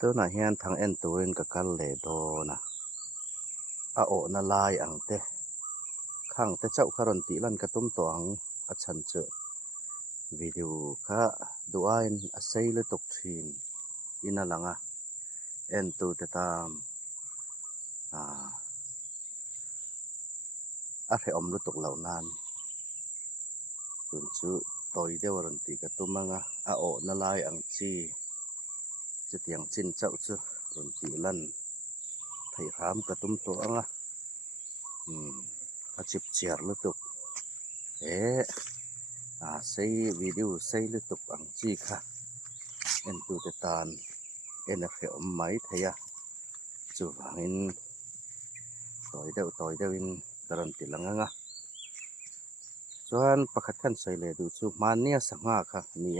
ตัวน่ะเฮียนทางเอ็นตัวเองก็กันแลดอนะอะโอนะลายอังเตข้างแต่เจ้าคารอนติลั่นกระตุ้มตวงอัชันเจอวิดีโอค่ะดูอันอาศัยเลยตกทีนอินาลังอ่ะเอ็นตัวเตตามอะไรอมลุตกเหล่านานคุณชูต่อยเดียวรันติกระตุ้มมังอ่ะอะโอนะลายอังจีจะเตียงจินเจ้าชูรันติลั่นไทยรามกระตุ้มตัวอ่ะอาจิบเจียร์ลุตุกใช้วิดีโอใช้ลุตุกอังจีค่ะเอ็นตูเตตานเอ็นเฟอมไม้ไทยจูฟังอินต่อยเดียวอินการันตีลังงะส่วนประคัดกันใส่เลยดูจูมาเนี่ยสังหาค่ะนี่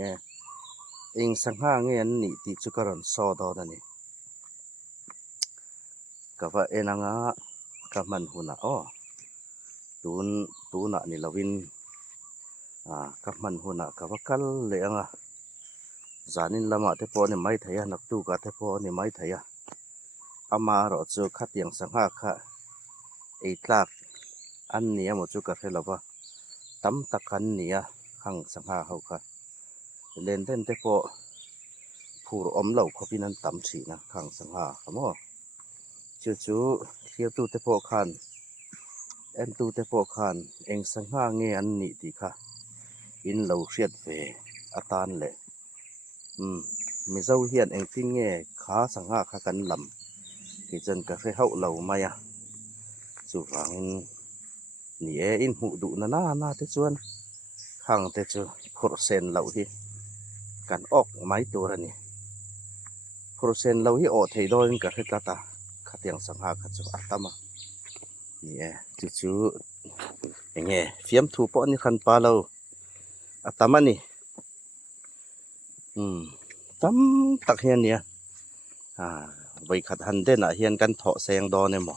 เองสังหาเงี้ยนี่ที่จุการันโซดอนี่กับว่านังกับมันหุ่นตูนนี่ลาวินกับมันหุ่นกับว่ากัลเลยจานินละมาเทปอนี่ไม่ไทยนักตูกับเทปอนี่ไม่ไทยอามารอจูขัดยังสังหาค่ะไอ้ตากอันนี้หมดจูกับเฮลว่าตั้มตะกันนี้ขังสังหาเขาค่ะเล่นเต้นเทปอผู้อมเหล่าเขาพี่นั้นตั้มสีนะขังสังหาเขาโม่จูเที่ยวตูเทปอคันเอ็นตูเทปอคันเองสังหาเงี้ยอันนี้ดีค่ะอินเหล่าเสียดเวอาตานเลยมีเจ้าเฮียนเองที่เงี้ยขาสังหาขากันลำที่จนกาแฟเฮาเหล่ามาสู่ฟังนี่อินหูดุน่าเตจวนข้างเตจโปรเซนเหล่าที่กันออกไม้ตัวนี่โปรเซนเหล่าที่ออกไทยโดยกาแฟตาขัดยังสังหาขัดจุอัตมานี่จู่อย่างเงี้ยเฟียมถูปอนี่คันปลาเราอัตมานี่ตั้มตักเฮียนเนี่ยไว้ขัดหันเด่นเฮียนกันเถาะแสงดอเนี่ยหมอ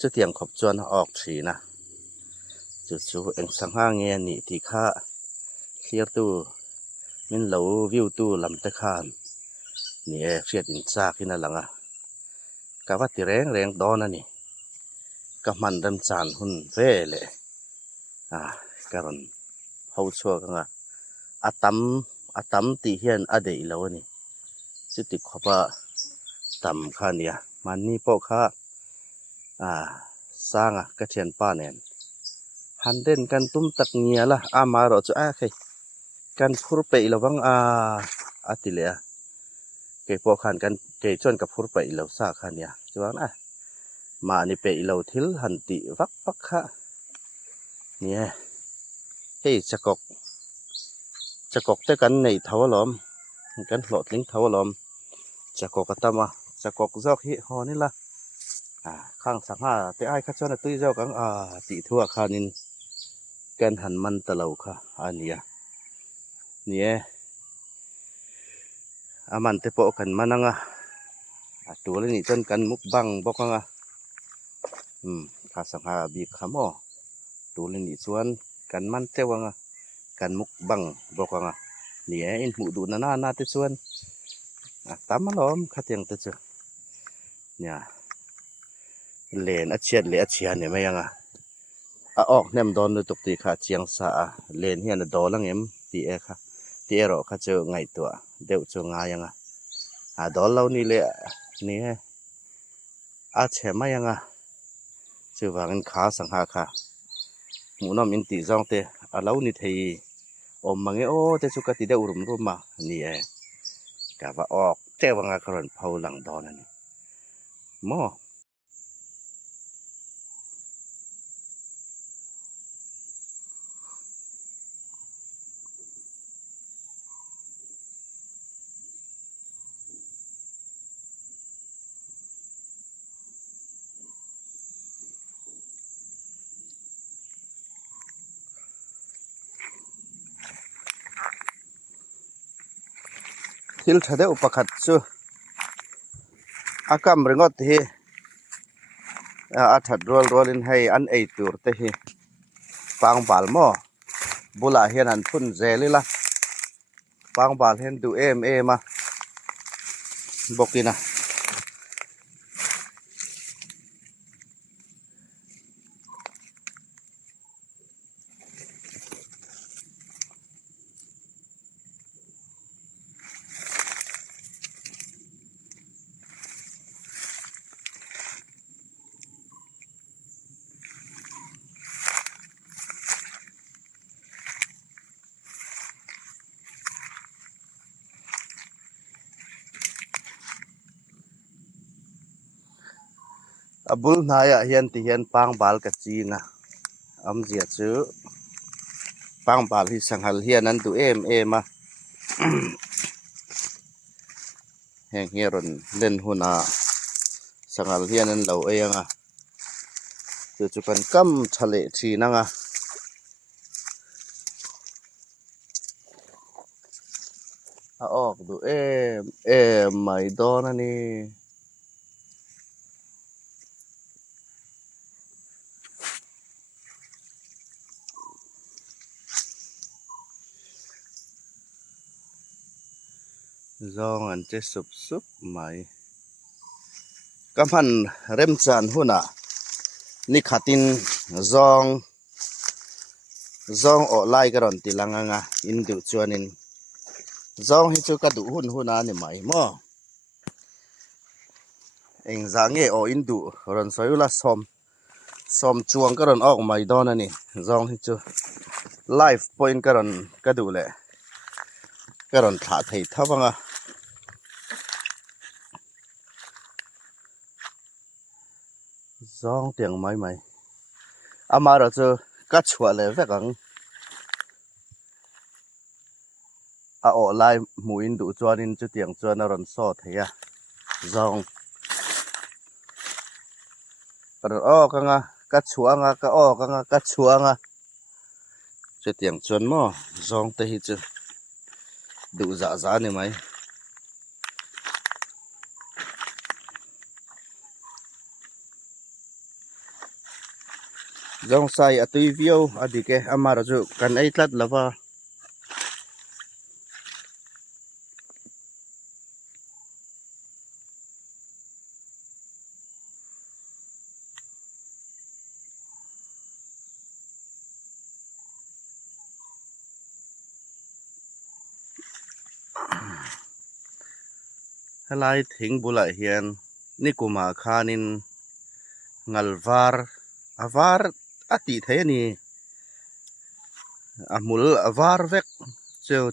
จะเตียงขบจวนออกสีนะจู่เอ็งสังหาเงี้ยนี่ที่ข้าเคลียร์ตู้มินเหลาวิวตู้ลำตะคานนี่เสียดอินซากที่นั่นหลังกะว่าที่แรงดอนั่นนี่กับมันดำจานหุ่นเฟ่เลยการันเขาชัวกันอาตัมตีเฮียนอเดยแล้วนี่จุดติดขบต่ำข้าเนี่ยมันนี่พวกข้าสร้างกระเทียนป้าเนี่ยหันเด่นกันตุ้มตักเงียละมารอจะใครกันพูดไปแล้ววังติเลยเกี่ยวกับขันกันเกี่ยวจนกับพูดไปแล้วซาข้าเนี่ยจะว่ามานี่ไปแล้วทิลหันติวักค่ะเนี่ยเฮ้จะกแต่กันในเท้าล้อมกันหลอดลิงเท้าล้อมจะกกตั้มจะกจอกฮิฮอนี่ละข้างสังหาแต่ไอ้ข้าเจ้าน่ะตุ้ยเจ้ากังติทั่วข้านินแกนหันมันตะเหลาค่ะอันนี้เนี่ยมันเตปอกันมานังตัวเลยนี่จนกันมุกบังบอกข้าสังหาบีบขมตัวเลยนี่ส่วนกันมันเตวังกันมุกบังบอกเนี่ยอินหูดูน่าเตส่วนตามมาล้อมข้าเตียงเตจเนี่ยเลนเชียเนี่ยไม่ยังออกแนมดอนเลยตกตีขาเชียงสาเลนเฮียนดอลังตีค่ะตีรอข้าเจอไงตัวเดี๋ยวเจองายังดอลเรานี่เลยนี่เฉไม่ยังเจอว่ากันขาสังหาค่ะหมูน้ำอินตีจองเตเรานี่ทีมังโอ้แต่สุกติได้อุรุมรูมานี่กะว่าออกเจ้าวังกระนเผาหลังดอนนี่หม้อทิลทะเดอุปขัดซูอากำเริงอดที่ถัดรัวลินให้อันไอตัวเตะปังบาลหม้อบุลาเฮียนันพุ่นเจลิละปังบาลเห็นดูมา bokki na abul naya hian ti hian pangbal ka china amzia chu pangbal hi sanghal hian an du em a heng hieron len huna sanghal hian an lo anga chu kan kam thale thinanga a ok du em mai don ani zong an che sup mai kamhan rem chan huna ni khatin zong o lai karon tilanganga indu chuanin zong hi chu ka du huna ni mai mo eng zange o indu ron soyula som chuang karon ok mai don ani zong hi chu live point karon ka du le karon tha thei thawanga zong tiang mai amara chu ka chua le vekang a o lai muin du chuanin chu tiang chuan ron so theya zong karon o kanga ka chuanga ka chuanga chu tiang chuan mo zong te hi chu du za ni mai zong sai atui view adike amara chu kan ei tlat lova halai thing bula hian nikuma khanin ngalvar avar ati theni amul avar vek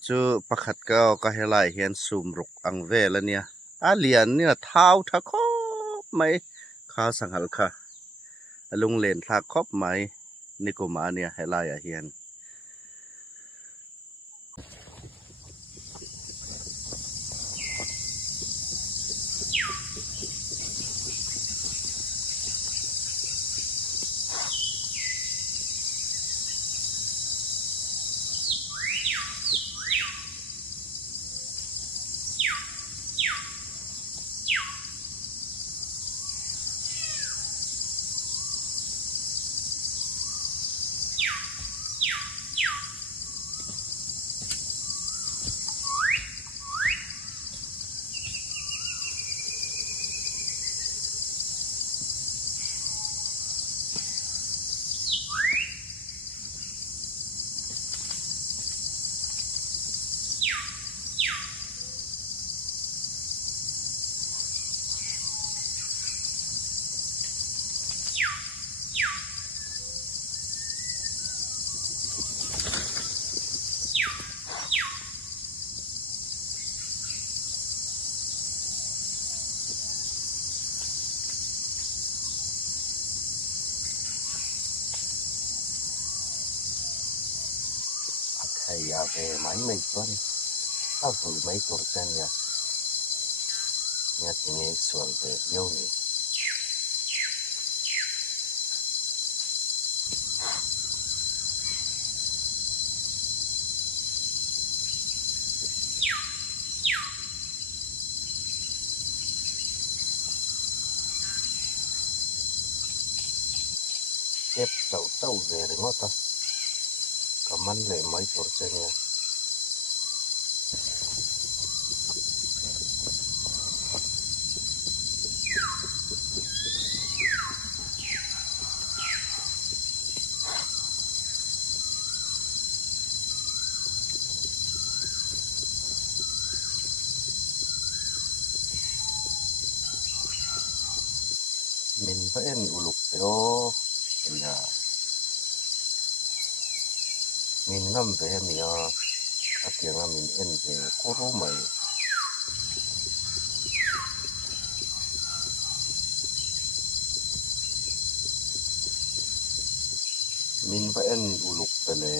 chu pakhat ka helai hian sumruk ang velania alian ni thau tha khop mai kha sanghal kha lung len thla khop mai nikuma ania helai a hian thầy về máy mày con tao vừa mấy cổ chân nha nghe nghe xuồng về yêu nhỉ tiếp sâu về để ngót ta cảm ơn lệ mấy cổ chân nha pa en uluk pero ila min ngam ve mi a atianga min en ve koro mai min va en uluk pele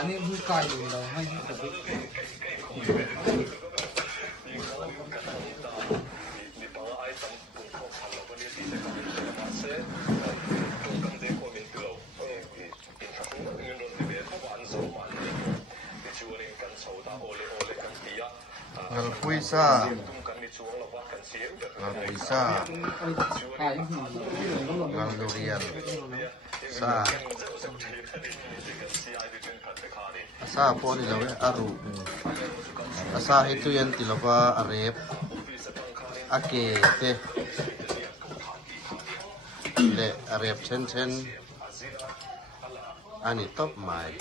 ini buka dulu hanya sedikit ngal puisa ngal durian sa asa po ni lawe aru asa itu yan tilapa arep ake te le arep chen ani top mai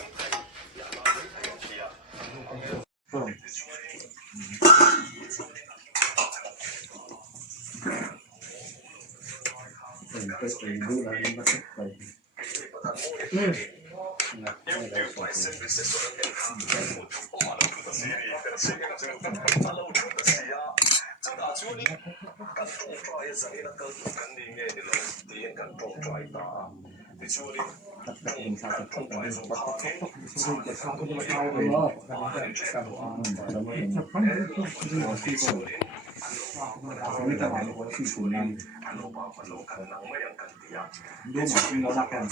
Kan ตัดเองชาวสกุลอะไรสักพักจะเข้าก็จะมาเข้าเลยกับเราไม่สักพักที่สุดไม่ต่างกันคนที่สุดนั้นดูหมายถึงเราดักกัน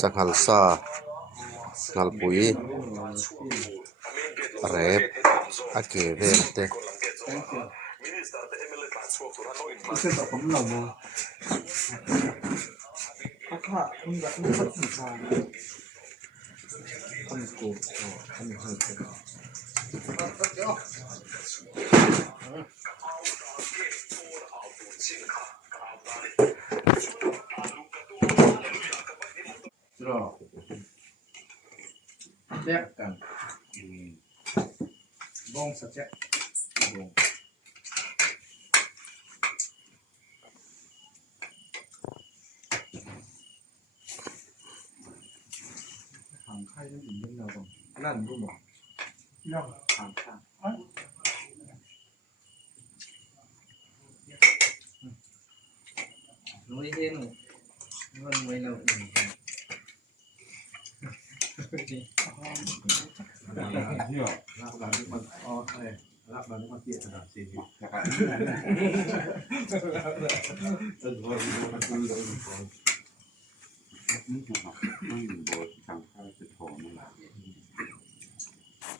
สังหัลซานัลปุยเรบอาเกเวลเต Isso é como não, mano. Acá, não dá pra pensar. Vamos com, vamos ver. Rồi. Đẹp cần. Bông sạch sẽ. Bông. Hàng khai nó nhìn bên nào không? Lần luôn mà. Lần. Hàng khai. Nói thế nào vâng mấy lâu Hiểu. Lắp vào nước mặt. Này. Lắp vào nước mặt tiện là gì? Tân rồi nó vui rồi. Nước ngọt nó nhìn bộ chẳng phải cái thổ nó là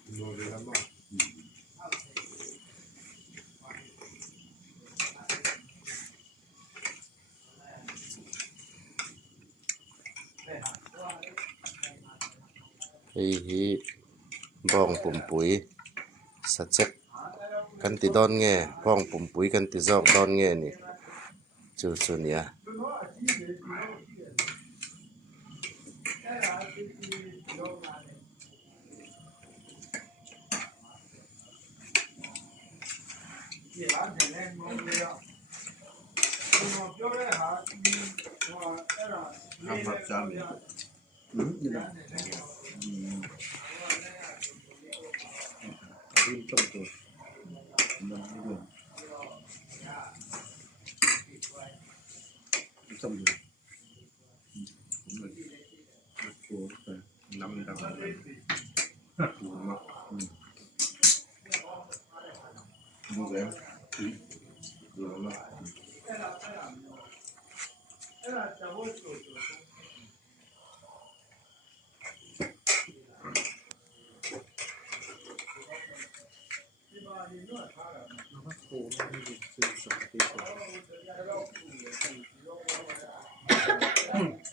Rồi lắm rồi. ไอ้ฮีบ้องปุ่มปุ๋ยสัจจกันติดอนเงบ้องปุ่มปุ๋ยกันติจอกดอนเงนี่จูเนี่ย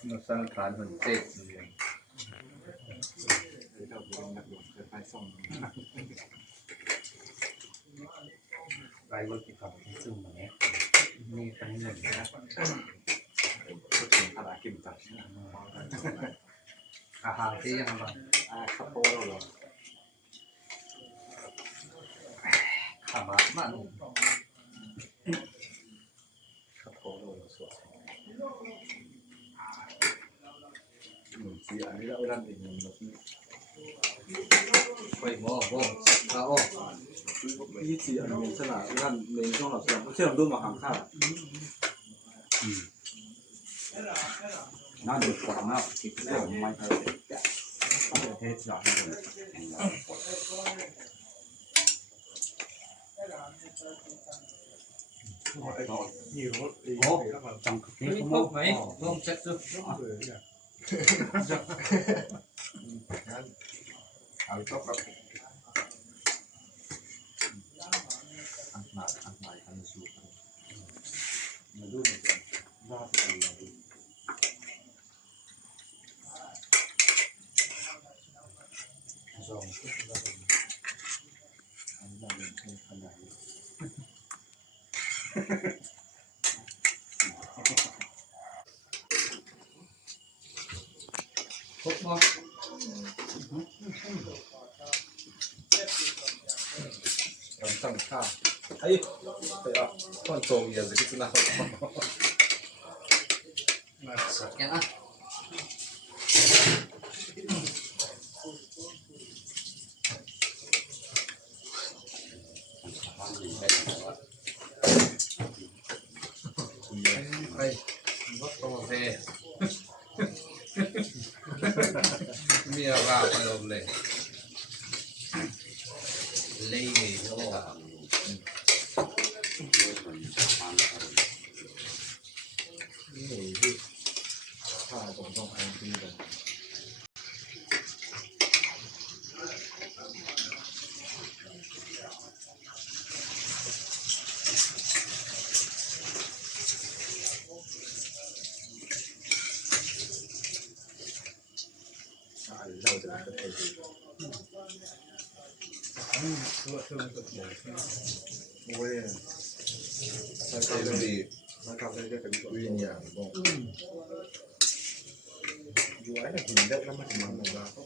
nó sang khán hơn chết rồi. cái đầu của mình đặt được cái tay xong vài bữa thì phòng cái xương mà nhé nghe tăng lên ra có thể thà đã kiểm tra hàng cái hàng bằng sắp bố rồi hàng bạc mà sắp bố rồi sửa mình chỉ ở đây đâu đang thì mình quay mò vô sao Ý chỉ ở mình sẽ là gần mình trong là sẽ làm luôn mà hàng khác. nó được quảng nào thì cái đầu may thôi hết rồi Nhiều ồ trong cái thuốc mấy không chết chưa ở top đó ăn mày ăn xuống mà luôn ra thì là rồi ăn ra mình không ăn lại thuốc ngon tăng ca. Ấy, thế à? Con trâu giờ cái nào? sạch nhá นี่ราไปลงเลยเลยโอ้ นี่ที่ถ้าผมต้องอ่านที่นี่ เราจะเป็นคนดีโอ้ยถ้าทำได้ดีถ้าทำได้ก็เป็นวิญญาณบอกอยู่ไอ้เนี่ยถึงได้แล้วมันถึงมันหนึ่งแล้วก็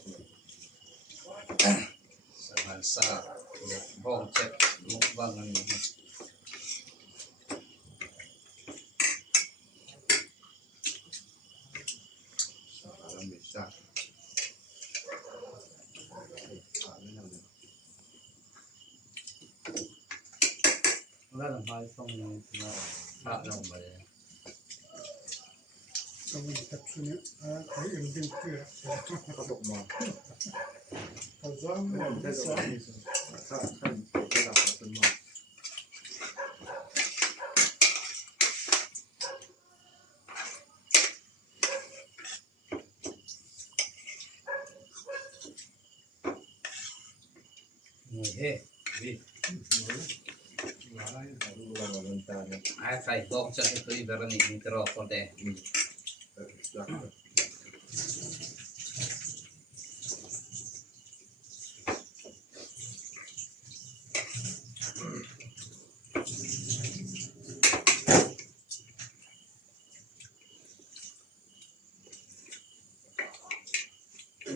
สถานศาสตร์เด็กบ้องเจ็บมุกบ้างนั่นสาระมิชาแล้วทำไมต้องพระลงไปต้องทับชุนใครอื่นดึงเกลือ เขาตกมา เขาซ้อม ไม่ได้สอนถ้าขั้นระดับเป็นมาเฮ้ดิ ร้ายดูแลมันตาเนี่ย ไอ้ใครบอกจะให้ตัวแบบนี้มีกรอบคนเดียว รักน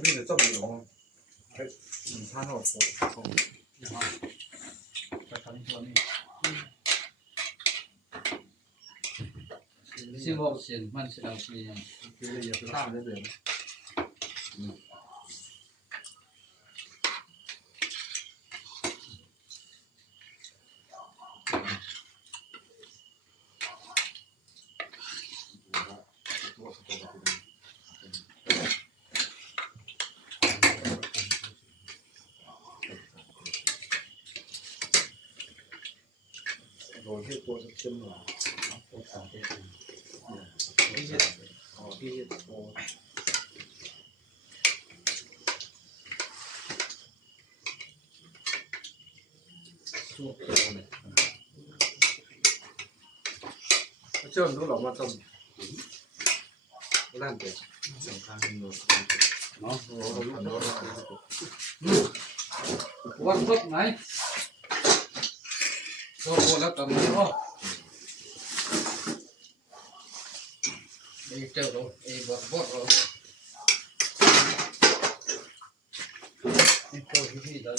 ี่จะต้องมีหรอไอ้ท่านเราเขา จะทำตัวนี้สิบอกเสียงมันแสดงสิ่ง คือเรียกข้ามได้เลยโดยที่ตัวจะเข้มหน่อยที่เห็ดอ๋อที่เห็ดโอ้สู้ตัวเลยเชื่อรู้หรอว่าต้องร่างเด็กสำคัญหนึ่งเนาะโอ้โหรู้ วันพุธไหนโอ้โหแล้วก็มีว่าไอ้เจ้าเราไอ้บอสเราไอ้เจ้าที่เรา